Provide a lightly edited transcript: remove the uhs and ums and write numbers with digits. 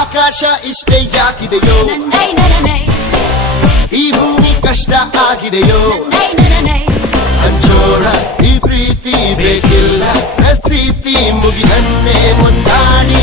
ಆಕಾಶ ಇಷ್ಟೇ ಯಾಕಿದೆಯೋ ಈ ಭೂಮಿ ಕಷ್ಟ ಆಗಿದೆಯೋ ಹಂಚೋಣ ಈ ಪ್ರೀತಿ ಬೇಕಿಲ್ಲ ಪ್ರಸೀತಿ ಮುಗಿದನ್ನೇ ಮುಂದಾಡಿ